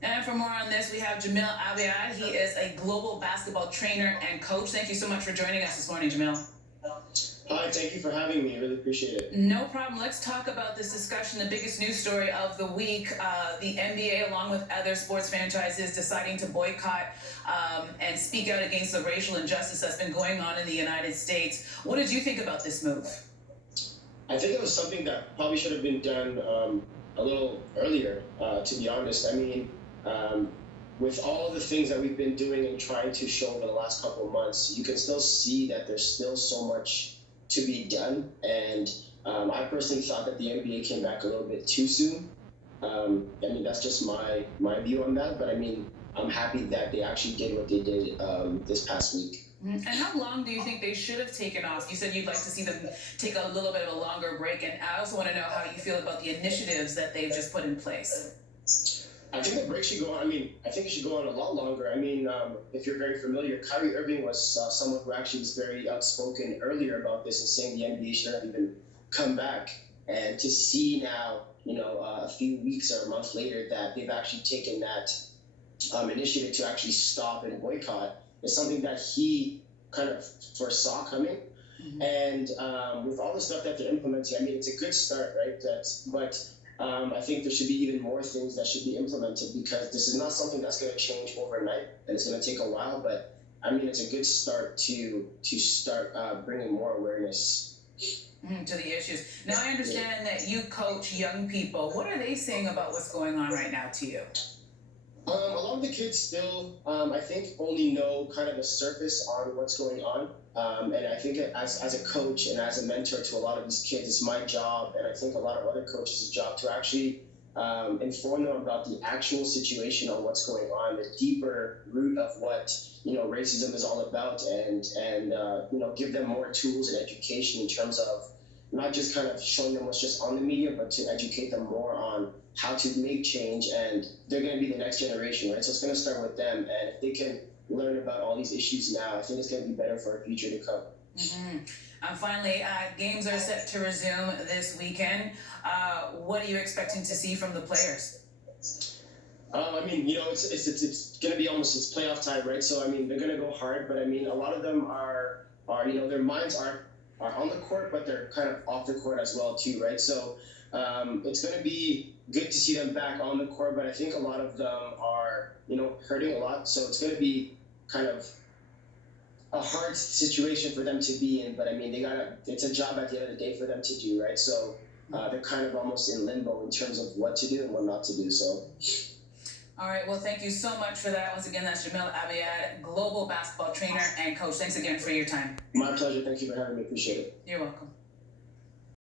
And for more on this, we have Jamil Abiad. He is a global basketball trainer and coach. Thank you so much for joining us this morning, Jamil. Hi, thank you for having me. I really appreciate it. No problem. Let's talk about this discussion. The biggest news story of the week, the NBA, along with other sports franchises, deciding to boycott and speak out against the racial injustice that's been going on in the United States. What did you think about this move? I think it was something that probably should have been done a little earlier, to be honest. I mean, with all the things that we've been doing and trying to show over the last couple of months, you can still see that there's still so much to be done. And I personally thought that the NBA came back a little bit too soon. I mean, that's just my view on that. But I mean, I'm happy that they actually did what they did this past week. And how long do you think they should have taken off? You said you'd like to see them take a little bit of a longer break. And I also want to know how you feel about the initiatives that they've just put in place. I think the break should go on. I mean, I think it should go on a lot longer. I mean, if you're very familiar, Kyrie Irving was someone who actually was very outspoken earlier about this and saying the NBA shouldn't even come back. And to see now, a few weeks or a month later that they've actually taken that initiative to actually stop and boycott is something that he kind of foresaw coming. Mm-hmm. And with all the stuff that they're implementing, I mean, it's a good start, right? But I think there should be even more things that should be implemented because this is not something that's going to change overnight and it's going to take a while. But I mean, it's a good start to start bringing more awareness to the issues. Now, I understand that you coach young people. What are they saying about what's going on right now to you? A lot of the kids still, I think, only know kind of the surface on what's going on. And I think as a coach and as a mentor to a lot of these kids, it's my job, and I think a lot of other coaches' job to actually inform them about the actual situation on what's going on, the deeper root of what racism is all about, and give them more tools and education in terms of not just kind of showing them what's just on the media, but to educate them more on how to make change. And they're going to be the next generation, right? So it's going to start with them. And if they can learn about all these issues now, I think it's going to be better for our future to come. Mm-hmm. Finally, games are set to resume this weekend. What are you expecting to see from the players? I mean, it's going to be almost it's playoff time, right? So, I mean, they're going to go hard, but I mean, a lot of them are their minds are on the court, but they're kind of off the court as well too, right? So it's going to be good to see them back on the court, but I think a lot of them are, hurting a lot. So it's going to be kind of a hard situation for them to be in. But I mean, it's a job at the end of the day for them to do, right? So they're kind of almost in limbo in terms of what to do and what not to do. So. All right. Well, thank you so much for that. Once again, that's Jamil Abiad, global basketball trainer and coach. Thanks again for your time. My pleasure. Thank you for having me. Appreciate it. You're welcome.